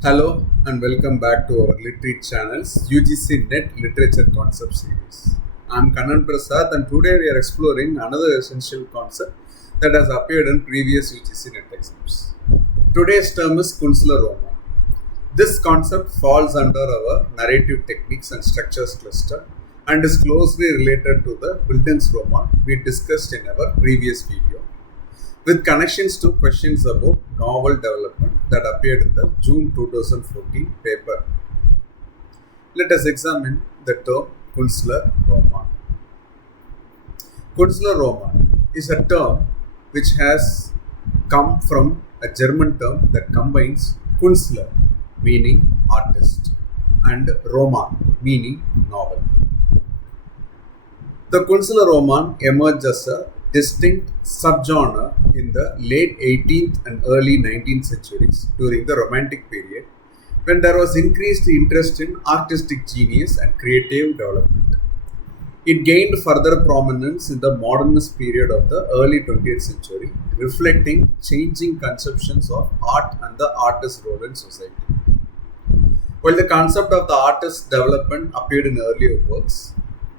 Hello and welcome back to our Literate channel's UGC NET Literature Concept Series. I'm Kannan Prasad and today we are exploring another essential concept that has appeared in previous UGC NET exams. Today's term is Kunstlerroman. This concept falls under our narrative techniques and structures cluster and is closely related to the Bildungsroman we discussed in our previous video, with connections to questions about novel development that appeared in the June 2014 paper. Let us examine the term Kunstlerroman. Kunstlerroman is a term which has come from a German term that combines Kunstler, meaning artist, and Roman, meaning novel. The Kunstlerroman emerged as a distinct subgenre in the late 18th and early 19th centuries during the Romantic period, when there was increased interest in artistic genius and creative development. It gained further prominence in the modernist period of the early 20th century, reflecting changing conceptions of art and the artist's role in society. While the concept of the artist's development appeared in earlier works,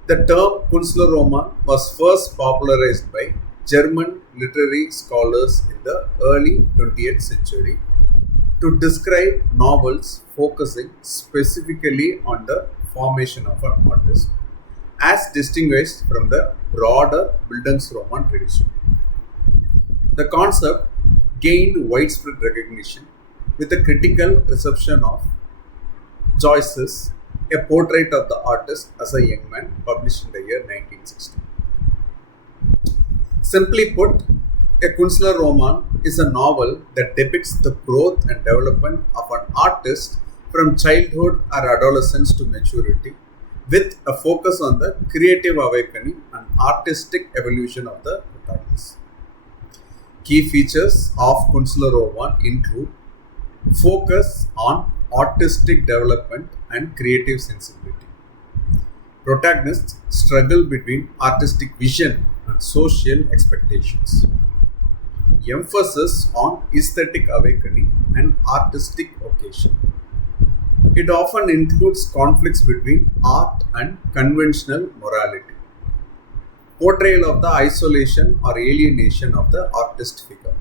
the term Kunstlerroman was first popularized by German literary scholars in the early 20th century to describe novels focusing specifically on the formation of an artist, as distinguished from the broader Bildungsroman tradition. The concept gained widespread recognition with the critical reception of Joyce's A Portrait of the Artist as a Young Man, published in the year 1960. Simply put, a Kunstlerroman is a novel that depicts the growth and development of an artist from childhood or adolescence to maturity, with a focus on the creative awakening and artistic evolution of the protagonist. Key features of Kunstlerroman include focus on artistic development and creative sensibility. Protagonists struggle between artistic vision and social expectations. Emphasis on aesthetic awakening and artistic vocation. It often includes conflicts between art and conventional morality. Portrayal of the isolation or alienation of the artist figure.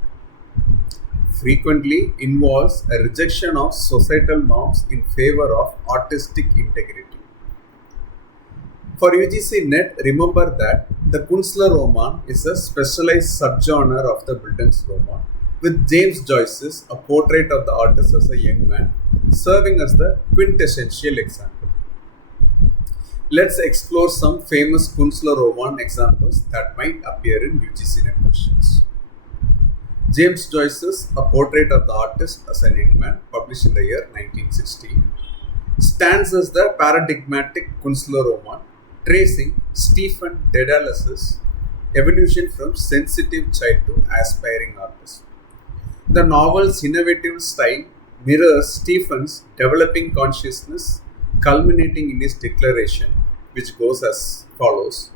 Frequently involves a rejection of societal norms in favor of artistic integrity. For UGC NET, remember that the Kunstlerroman is a specialized subgenre of the Bildungsroman, with James Joyce's A Portrait of the Artist as a Young Man serving as the quintessential example. Let's explore some famous Kunstlerroman examples that might appear in UGC NET questions. James Joyce's A Portrait of the Artist as a Young Man, published in the year 1960, stands as the paradigmatic Kunstlerroman, tracing Stephen Dedalus' evolution from sensitive child to aspiring artist. The novel's innovative style mirrors Stephen's developing consciousness, culminating in his declaration, which goes as follows: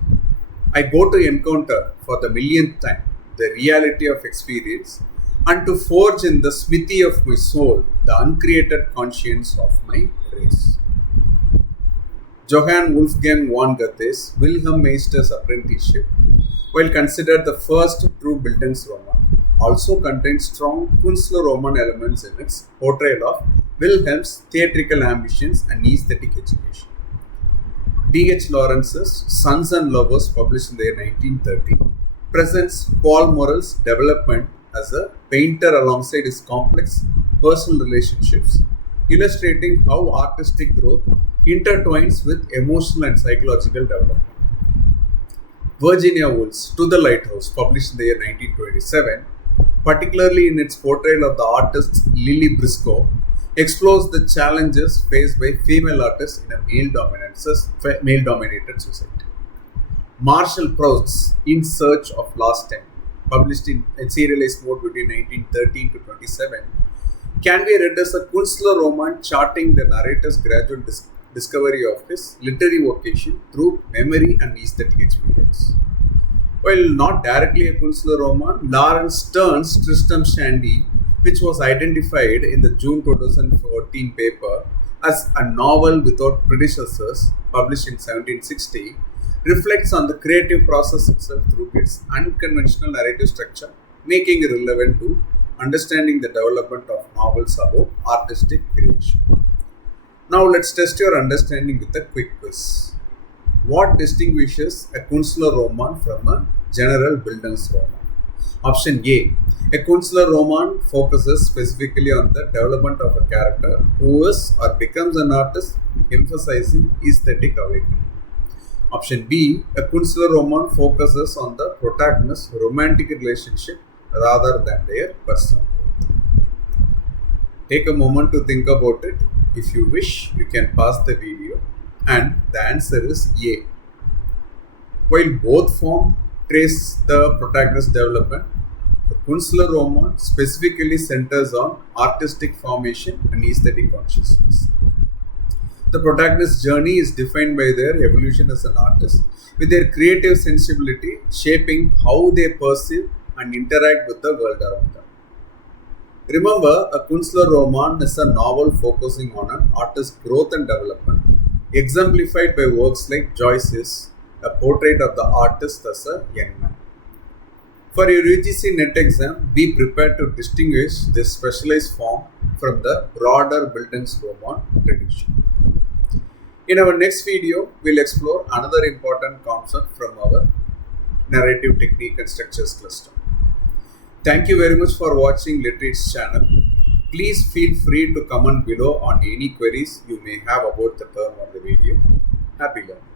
I go to encounter for the millionth time the reality of experience, and to forge in the smithy of my soul the uncreated conscience of my race. Johann Wolfgang von Goethe's Wilhelm Meister's Apprenticeship, while considered the first true Bildungsroman, also contains strong Kunstlerroman elements in its portrayal of Wilhelm's theatrical ambitions and aesthetic education. D.H. Lawrence's Sons and Lovers, published in the year 1930, presents Paul Morrell's development as a painter alongside his complex personal relationships, illustrating how artistic growth intertwines with emotional and psychological development. Virginia Woolf's To the Lighthouse, published in the year 1927, particularly in its portrayal of the artist Lily Briscoe, explores the challenges faced by female artists in a male-dominated society. Marshall Proust's In Search of Lost Time, published in serialized mode between 1913 to 27, can be read as a Kunstlerroman charting the narrator's gradual discovery of his literary vocation through memory and aesthetic experience. While not directly a Kunstlerroman, Lawrence turns Tristram Shandy which was identified in the June 2014 paper as a novel without predecessors, published in 1760, reflects on the creative process itself through its unconventional narrative structure, making it relevant to understanding the development of novels about artistic creation. Now let's test your understanding with a quick quiz. What distinguishes a Kunstlerroman from a general Bildungsroman? Option A. A Kunstlerroman focuses specifically on the development of a character who is or becomes an artist, emphasizing aesthetic awakening. Option B. A Kunstlerroman focuses on the protagonist's romantic relationship rather than their personal growth. Take a moment to think about it. If you wish, you can pause the video. And the answer is A. While both forms trace the protagonist's development, the Kunstlerroman specifically centers on artistic formation and aesthetic consciousness. The protagonist's journey is defined by their evolution as an artist, with their creative sensibility shaping how they perceive and interact with the world around them. Remember, a Kunstlerroman is a novel focusing on an artist's growth and development, exemplified by works like Joyce's A Portrait of the Artist as a Young Man. For your UGC NET exam, be prepared to distinguish this specialized form from the broader Bildungsroman tradition. In our next video, we'll explore another important concept from our narrative technique and structures cluster. Thank you very much for watching Literate's channel. Please feel free to comment below on any queries you may have about the term or the video. Happy learning.